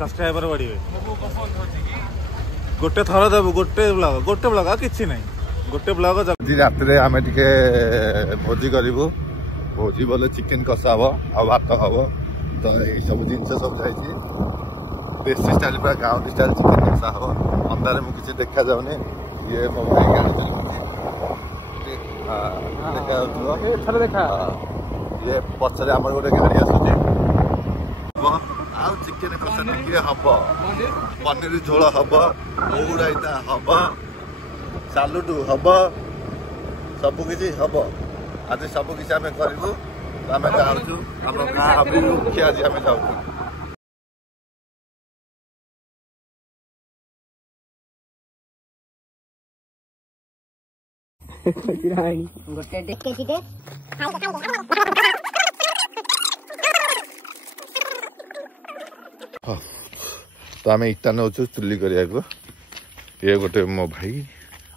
subscriber बढ़े गोटे थर देव गोटे ब्लॉग किसी ना गोटे ब्लॉग रात आम टे भोजी करूँ भोजी बोले चिकेन कषा हम आ भात हम तो यही सब जिन सब जाइए देसी स्टाइल पूरा गाँव स्टाइल चिकेन कषा हम अंधारे मुझे किसी देखा जाऊनी ये मो भाई गाड़ी देखा ये पचर आम गोटे गाड़ी आसूची चिकेन कषा टिके हम पनीर झोल हम ओऊ रायता हम सालुटू हम सबकि हम आज सबकि आम करूँ आम जाऊँ आम गाँ अभिमुखी आज आम जाऊँ तो आम इटा नौ चुली करने को ये गोटे मो भाई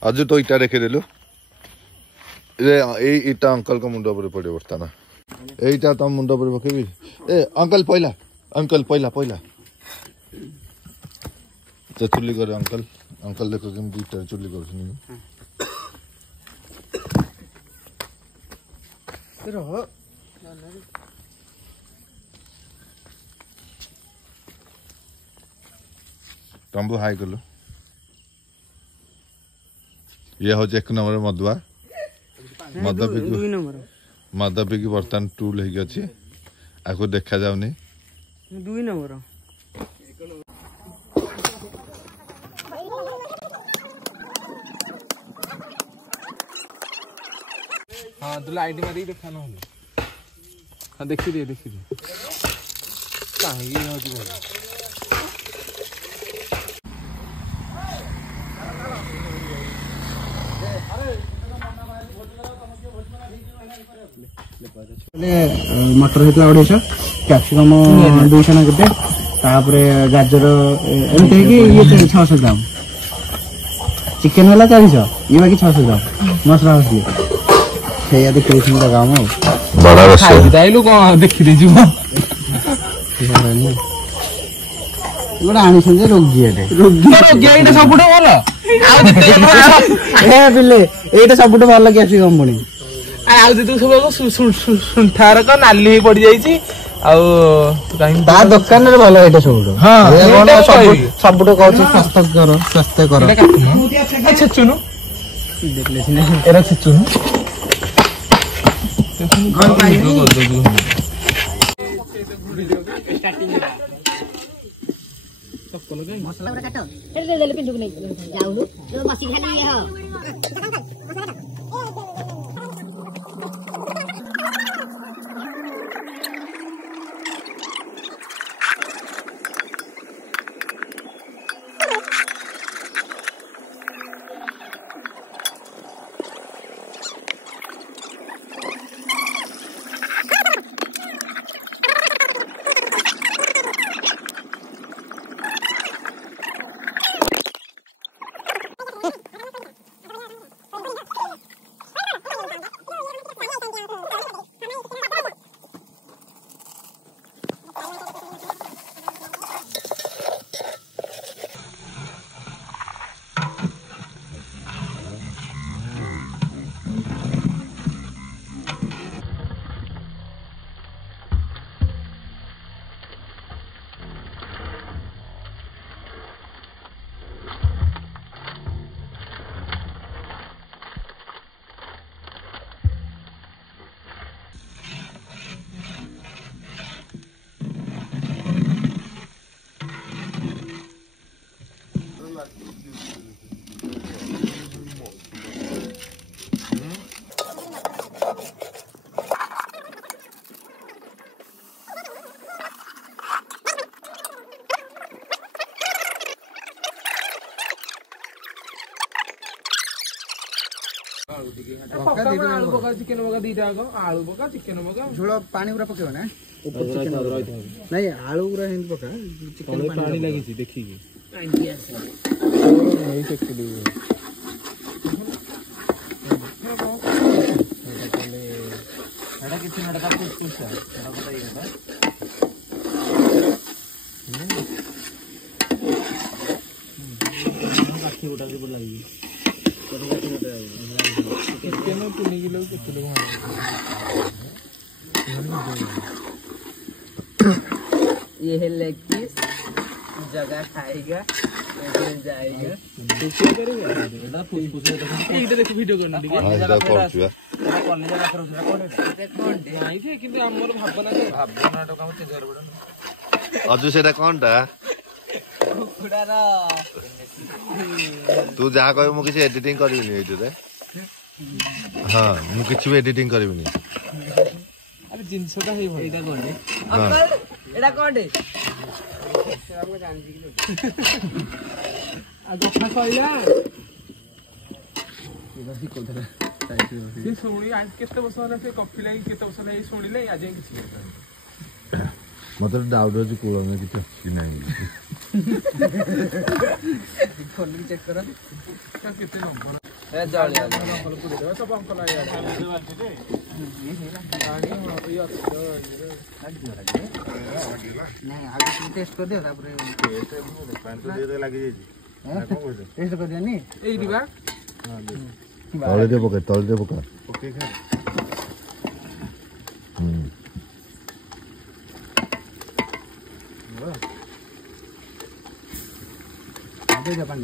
अजु तो इटा देखीदेलु इटा अंकल को मुंड पर पड़े बर्तमान यहीटा तुम मुंड पर पकेबी ए अंकल पहला चुली करे अंकल देखो केमती इटा चुली कर टम्बू हाई कलु ये हूँ 1 नंबर मदुआ मद पीकी बर्तमान टूल होगी आपको देखा जाऊनी 2 नंबर हाँ तो लाइट मारी देखा ना हाँ देखी दे कहीं मटर होता 250 कैप्सिकम 200 ना के गाजर एमती ये 600 ग्राम चिकेन है 400 ये बाकी 600 ग्राम मसला मसली देखी काम देखी गोटे आनी रोगी सब भल सब भल कैप्सिकम पुणी सुंठार नाली पड़ जाइए दुकान भल ये सब स्वास्थ्यकर छेचुनु एरा छेचुनु मसला काटो पिंडू नहीं जाऊ बसी खाली ये आलू पका चिकेन पका दीटा आलू पका चिकेन पका झोल पानी पूरा पकेबो ना नहीं आलू पूरा हिंद पका चिकेन पानी लगी देखी काठी गोटा से लगी चिकेन 3 किलो केते लोग ये है लेग पीस जगह खाएगा जाएगा এইটা দেখো ভিডিও করনা ঠিক আছে এটা করছি নাই যে কিন্তু আমার ভাবনাটা কাম চেঞ্জ করে পড়ন ଅଜୁ ସେଇଟା କଣଟା ତୁ ଯାହା କହିବୁ ମୁଁ କିଛି ଏଡିଟିଂ କରିବିନି ଏଇଥିରେ ହଁ ମୁଁ କିଛି ବି ଏଡିଟିଂ କରିବିନି ଆରେ ଜିନିଷଟା ହେଇ ଭଲ ଏଇଟା କୋଣ୍ଡେ ଏଟା କୋଣ୍ଡେ आ देखा कहला इबासी कोथरा से सोनी आज केते वर्ष होला से कॉफी लागि केते वर्ष लागि सोनिले आज किछि मते डाउट अछि कोला में किछि अछि नाही फोन चेक कर केते नंबर ए जाली नंबर को देबा सब अंकल आया नहीं आगे टेस्ट कर दिया तापर लागि जाई टेस्ट कर दिया नी ए दिबा तळे दे पका ओके खा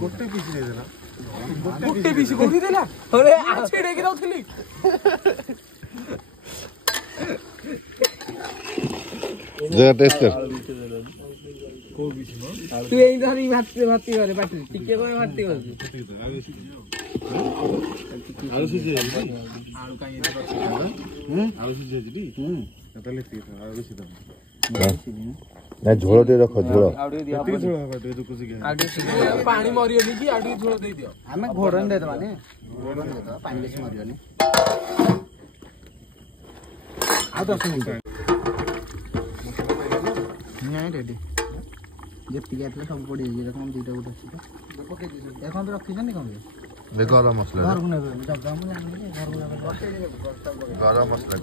गोटे पीस दे देला गोटे पीस गोटी देला अरे छेड़े के रखली जरा टेस्ट कर तू यही धरी भाती करे पाटी टिके कोई भाती कर आलू सिजे आलू काई आलू सिजे जी तले आलू सिजे ना झोल दे रखो झोल पानी मरियोनी कि आडू झोल दे दियो हमें घोड़न दे दवा ने घोड़न दे दवा पानी बेसी मरियोनी आ 10 मिनिट नहीं रेडी जेती गया सब पड़ी जे रकम दुटा उठा पके दे এখন তো रखी जनी कम ले गरम मसला घर गुने जब हम जाने घर गुने गरम मसला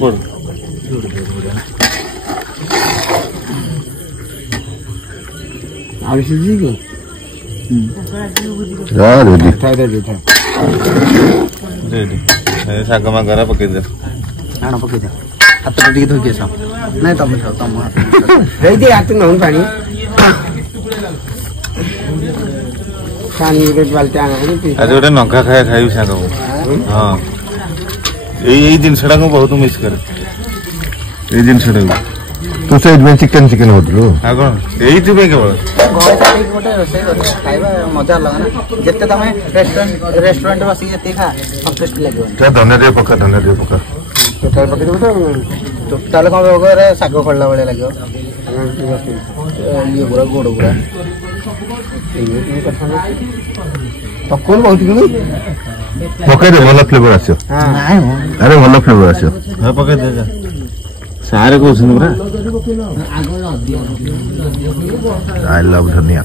पड़ आलू सीजी को रेडी ଶାଗ ମାଗରା ପକେଇ ଦେ ଆଣ ପକେଇ ଦେ ହାତଟା ଟିକେ ଧୋଇକି ଆସ ନାଇଁ ତମେ ଖାଅ ତମ ହାତ ଦେଇ ଦେ ହାତ ନହୁଁ ପାଣି ପାଣି ଗୋଟେ ବାଲ୍ଟି ଆଣ ଆଜି ଗୋଟେ ନଙ୍କା ଖାଇବି ସାଙ୍ଗକୁ ହଁ ଏଇ ଜିନିଷଟାକୁ ବହୁତ ମିସ୍ କରେ ଏଇ ଜିନିଷଟାକୁ ତୁ ସେଇଥିପାଇଁ ଚିକେନ ହଉଥିଲୁ ଆଉ କଣ ଏଇଥିପାଇଁ କେବଳ ଗୋଟେ ରୋଷେଇ ଖାଇବା ମଜା ଅଲଗା ନା ଯେତେ ତମେ ରେଷ୍ଟୁରାଣ୍ଟ ବସିକି ଯେତିକି ଖା ସବୁ ଟେଷ୍ଟି ଲାଗିବ ଧନିଆ ଟିକେ ପକା ଟୋଟାଲ ପକେଇଦେବ ତ ତାହେଲେ କଣ ଘରେ ଶାଗ ଖୋଳିଲା ଭଳିଆ ଲାଗିବ ଇଏ ପୁରା ଗୋଡ଼ ପୁରା ପକଉନ ବହୁତ କିଣି ପକେଇଦେ ଭଲ ଫ୍ଲେଭର ଆସିବ ଆରେ ଭଲ ଫ୍ଲେଭର ଆସିବ ପକେଇଦେ ସାରେ କହୁଛନ୍ତି ପୁରା ଆଇ ଲଭ୍ ଧନିଆ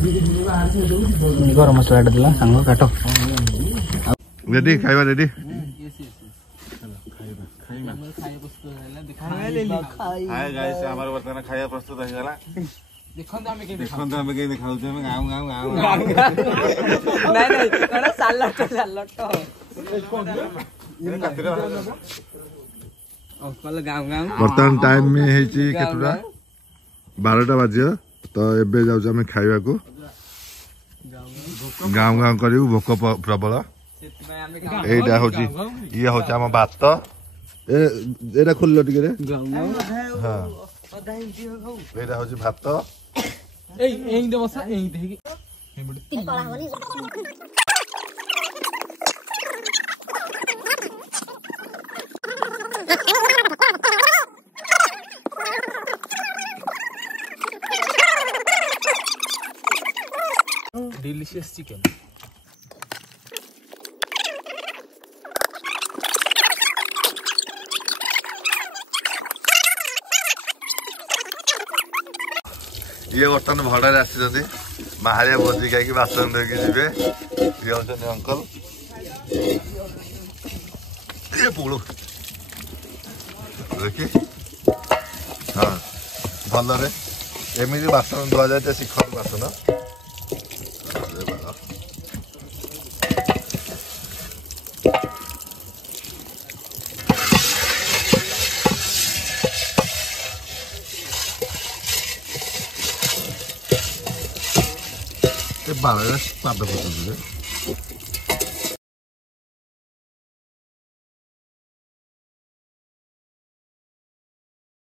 ଗରମ ମସଲାଟା ଦେଲା ସାଙ୍ଗ କାଟ ରେଡି ଖାଇବା ରେଡି ଆମର ବର୍ତ୍ତମାନ ଖାଇବା ପ୍ରସ୍ତୁତ ହେଇଗଲା ଦେଖନ୍ତୁ ଆମେ କେମିତି ଖାଉଛୁ ଆମେ ଗାଁ ବର୍ତ୍ତମାନ ଟାଇମ ହେଇଛି କେତେଟା 12ଟା ବାଜିବ ତ ଏବେ ଯାଉଛୁ ଆମେ ଖାଇବାକୁ ଗାଁ କରିବୁ ଭୋକ ପ୍ରବଳ ଏଇଟା ହଉଛି ଇଏ ହଉଛି ଆମ ଭାତ ଏଇଟା ଖୋଲିଲ ଟିକେ ହଁ ଏଇଟା ହଉଛି ଭାତ डिलीशियस चिकन ये बर्तमान भड़ारे आसी बाहरिया भोजी खाई बासन धोकी जी ये हूँ अंकल ये पुड़ो देखिए ହଁ ଭଲରେ ଏମିତି ବାସନ ଧୁଆଯାଏ ଶିଖନ୍ତୁ ବାସନ ବାଳରେ ପାଦ ପକାଉଥିଲେ